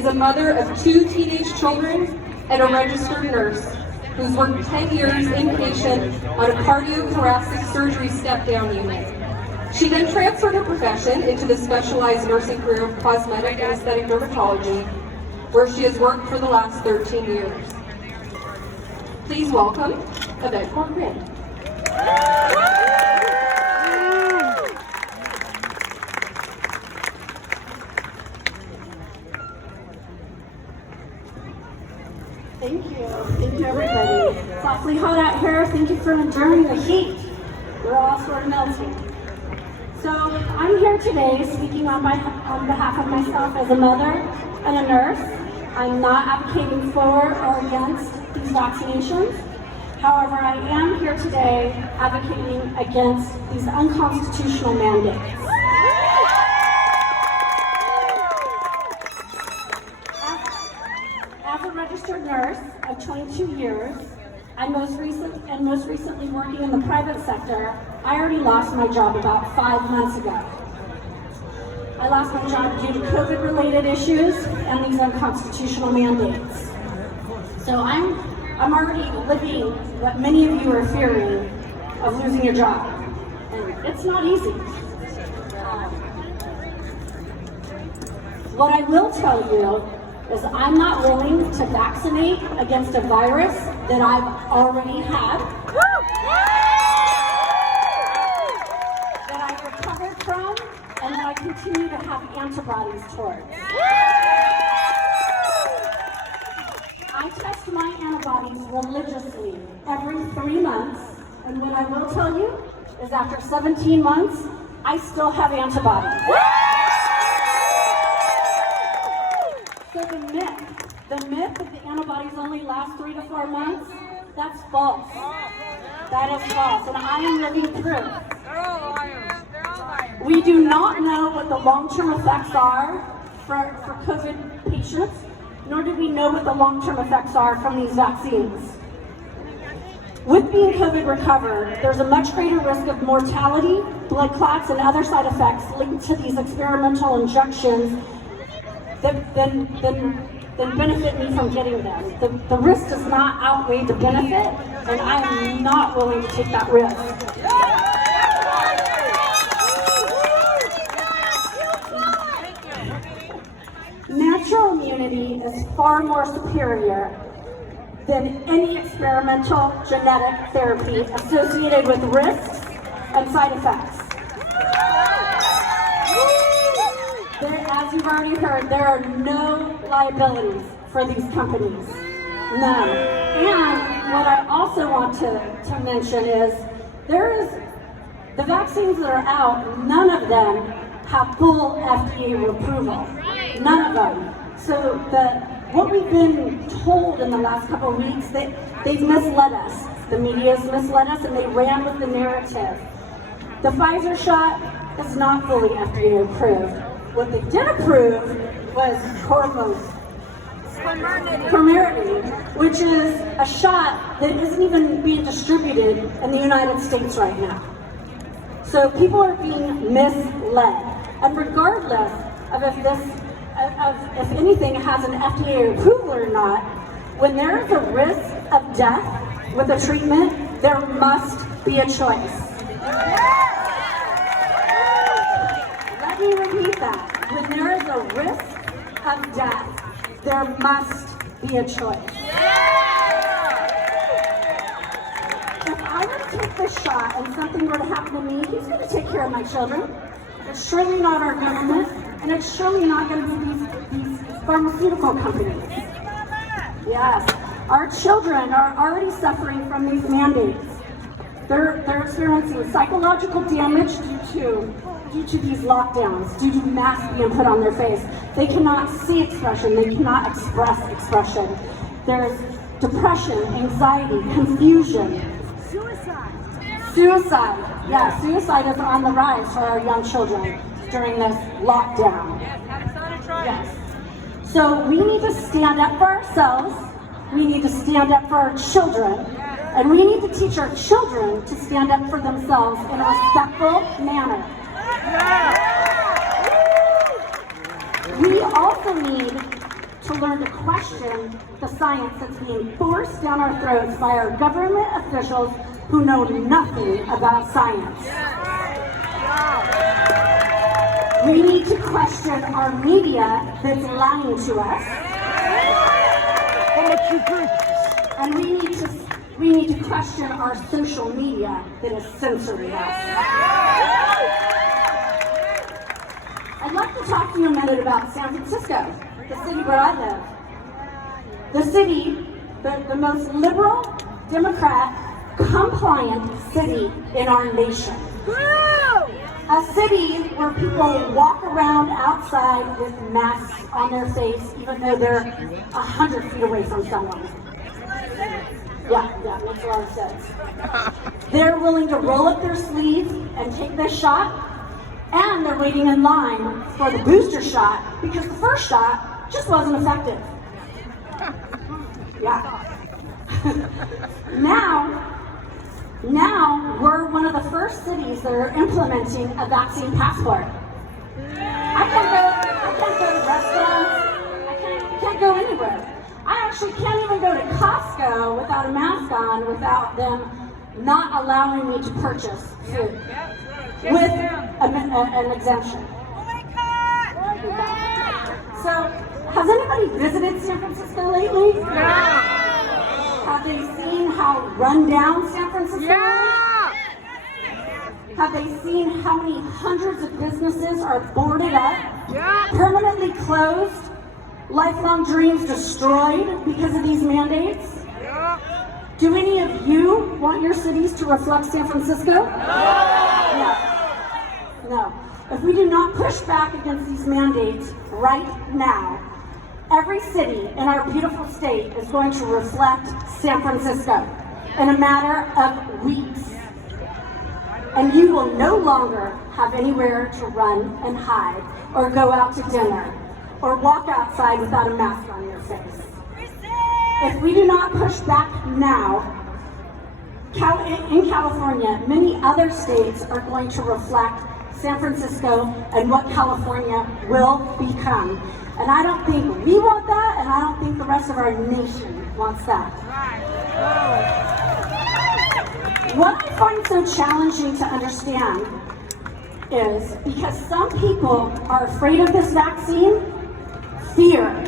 is a mother of 2 teenage children and a registered nurse who's worked 10 years inpatient on a cardiothoracic surgery step-down unit. She then transferred her profession into the specialized nursing career of cosmetic and aesthetic dermatology, where she has worked for the last 13 years. Please welcome Yvettes Speech. Thank you. Thank you, everybody. It's awfully hot out here. Thank you for enduring the heat. We're all sort of melting. So I'm here today speaking on behalf of myself as a mother and a nurse. I'm not advocating for or against these vaccinations. However, I am here today advocating against these unconstitutional mandates. As a registered nurse of 22 years, and most recently working in the private sector, I already lost my job about 5 months ago. I lost my job due to COVID-related issues and these unconstitutional mandates. So I'm already living what many of you are fearing of losing your job. And it's not easy. What I will tell you is I'm not willing to vaccinate against a virus that I've already had, that I've recovered from, and that I continue to have antibodies towards. I test my antibodies religiously every 3 months, and what I will tell you is after 17 months, I still have antibodies. So the myth that the antibodies only last 3 to 4 months, that's false. That is false, and I am living proof. They're all liars. They're all liars. We do not know what the long-term effects are for COVID patients, nor do we know what the long-term effects are from these vaccines. With being COVID recovered, there's a much greater risk of mortality, blood clots, and other side effects linked to these experimental injections than benefit me from getting them. The risk does not outweigh the benefit, and I am not willing to take that risk. Natural immunity is far more superior than any experimental genetic therapy associated with risks and side effects. As you've already heard, there are no liabilities for these companies. None. And what I also want to mention is the vaccines that are out, none of them have full FDA approval. None of them. So what we've been told in the last couple of weeks, they've misled us. The media's misled us, and they ran with the narrative. The Pfizer shot is not fully FDA approved. What they did approve was Comirnaty, which is a shot that isn't even being distributed in the United States right now. So people are being misled. And regardless of if anything has an FDA approval or not, when there is a risk of death with a treatment, there must be a choice. Let me repeat that. When there is a risk of death, there must be a choice. If I were to take this shot and something were to happen to me, who's going to take care of my children? It's surely not our government, and it's surely not going to be these pharmaceutical companies. Yes, our children are already suffering from these mandates. They're experiencing psychological damage due to these lockdowns, due to masks being put on their face. They cannot see expression, they cannot express expression. There's depression, anxiety, confusion. Suicide. Yeah, suicide is on the rise for our young children during this lockdown. Yes. So we need to stand up for ourselves, we need to stand up for our children, and we need to teach our children to stand up for themselves in a respectful manner. We also need to learn to question the science that's being forced down our throats by our government officials who know nothing about science. We need to question our media that's lying to us. How much you drink? And we need to question our social media that is censoring us. I'd like to talk to you a minute about San Francisco, the city where I live. The city, the most liberal, Democrat, compliant city in our nation. A city where people walk around outside with masks on their face even though they're 100 feet away from someone. Yeah, makes a lot of sense. They're willing to roll up their sleeves and take this shot, and they're waiting in line for the booster shot because the first shot just wasn't effective. Yeah. Now we're one of the first cities that are implementing a vaccine passport. I can't go to restaurants. I can't go anywhere. I actually can't even go to Costco without a mask on without them not allowing me to purchase food with an exemption. So, has anybody visited San Francisco lately? Yeah. Have they seen how run down San Francisco Yeah. is? Have they seen how many hundreds of businesses are boarded up, Yeah. permanently closed, lifelong dreams destroyed because of these mandates? Yeah. Do any of you want your cities to reflect San Francisco? No. If we do not push back against these mandates right now, every city in our beautiful state is going to reflect San Francisco in a matter of weeks. And you will no longer have anywhere to run and hide, or go out to dinner, or walk outside without a mask on your face. If we do not push back now, in California, many other states are going to reflect San Francisco and what California will become. And I don't think we want that, and I don't think the rest of our nation wants that. What I find so challenging to understand is because some people are afraid of this vaccine, fear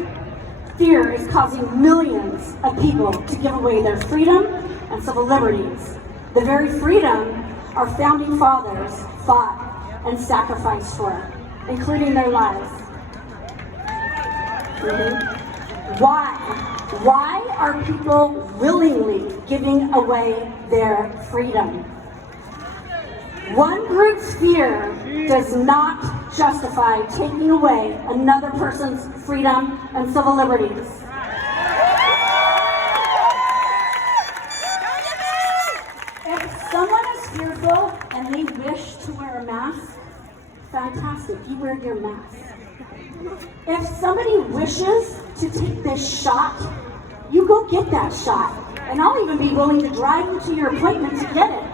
is causing millions of people to give away their freedom and civil liberties. The very freedom our founding fathers fought and sacrificed for, including their lives. Why are people willingly giving away their freedom? One group's fear does not justify taking away another person's freedom and civil liberties. If someone is fearful and they wish to wear a mask, fantastic, you wear your mask. If somebody wishes to take this shot, you go get that shot. And I'll even be willing to drive you to your appointment to get it.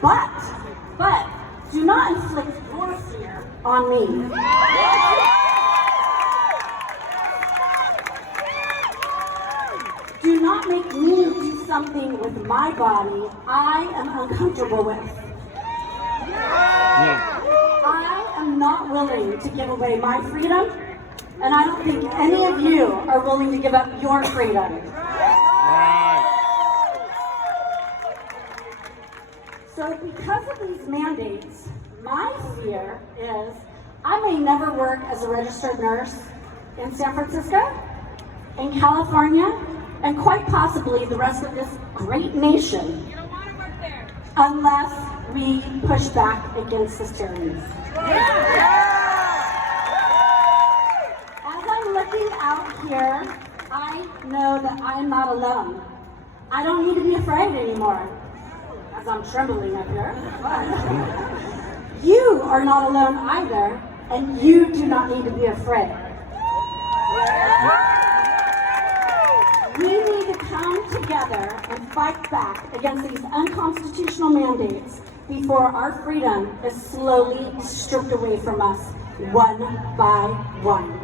But do not inflict your fear on me. Do not make me do something with my body I am uncomfortable with. I am not willing to give away my freedom, and I don't think any of you are willing to give up your freedom. So because of these mandates, my fear is I may never work as a registered nurse in San Francisco, in California, and quite possibly the rest of this great nation, You don't want to work there. unless we push back against this tyranny. As I'm looking out here, I know that I'm not alone. I don't need to be afraid anymore, as I'm trembling up here. You are not alone either, and you do not need to be afraid. We need to come together and fight back against these unconstitutional mandates before our freedom is slowly stripped away from us, one by one.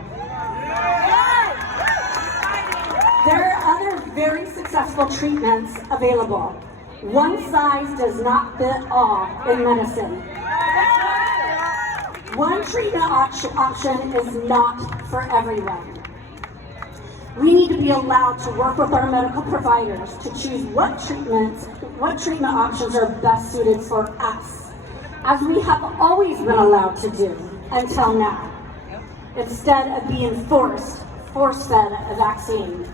very successful treatments available. One size does not fit all in medicine. One treatment option is not for everyone. We need to be allowed to work with our medical providers to choose what treatment options are best suited for us, as we have always been allowed to do until now, instead of being force-fed a vaccine.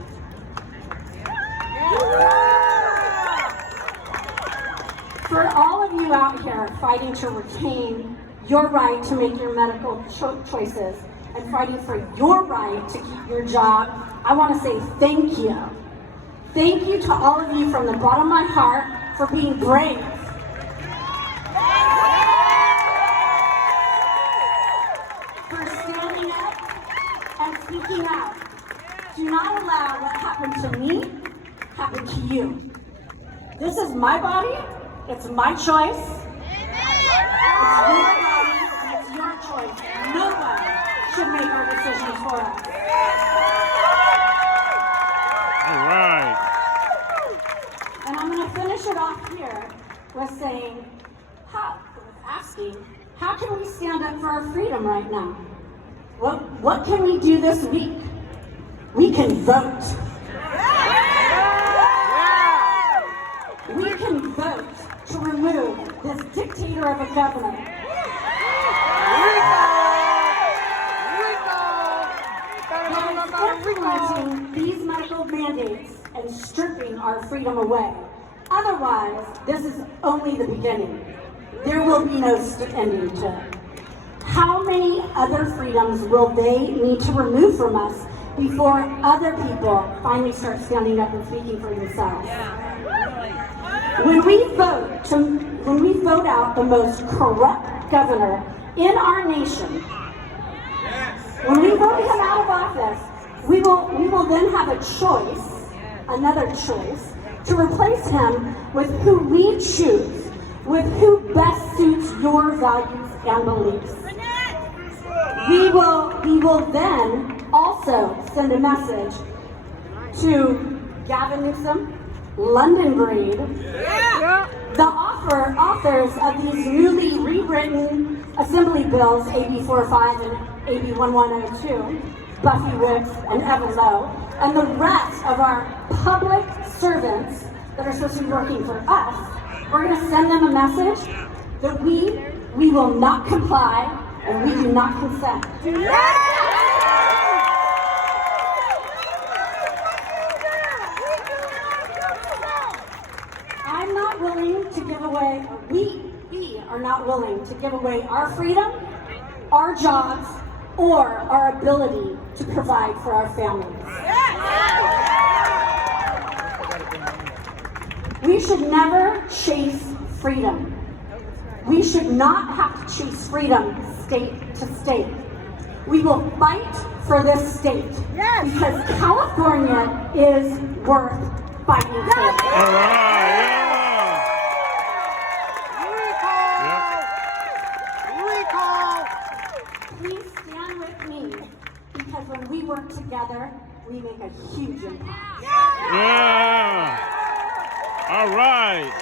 For all of you out here fighting to retain your right to make your medical choices and fighting for your right to keep your job, I want to say thank you. Thank you to all of you from the bottom of my heart for being brave. For standing up and speaking out. Do not allow what happened to me happen to you. This is my body, it's my choice. It's your body and it's your choice. No one should make our decisions for us. All right. And I'm going to finish it off here with saying, asking, how can we stand up for our freedom right now? What can we do this week? We can vote. We can vote to remove this dictator of a governor. That is implementing these medical mandates and stripping our freedom away. Otherwise, this is only the beginning. There will be no ending to it. How many other freedoms will they need to remove from us before other people finally start standing up and speaking for themselves? When we vote out the most corrupt governor in our nation, when we vote him out of office, we will then have a choice, another choice, to replace him with who we choose, with who best suits your values and beliefs. We will then also send a message to Gavin Newsom, London Breed, the authors of these newly rewritten assembly bills, AB 45 and AB 1102, Buffy Wicks and Evan Lowe, and the rest of our public servants that are supposed to be working for us. We're going to send them a message that we will not comply and we do not consent. I'm not willing to give away, we are not willing to give away our freedom, our jobs, or our ability to provide for our families. We should never chase freedom. We should not have to chase freedom state to state. We will fight for this state because California is worth fighting for. All right. Please stand with me because when we work together, we make a huge impact. Yeah. All right.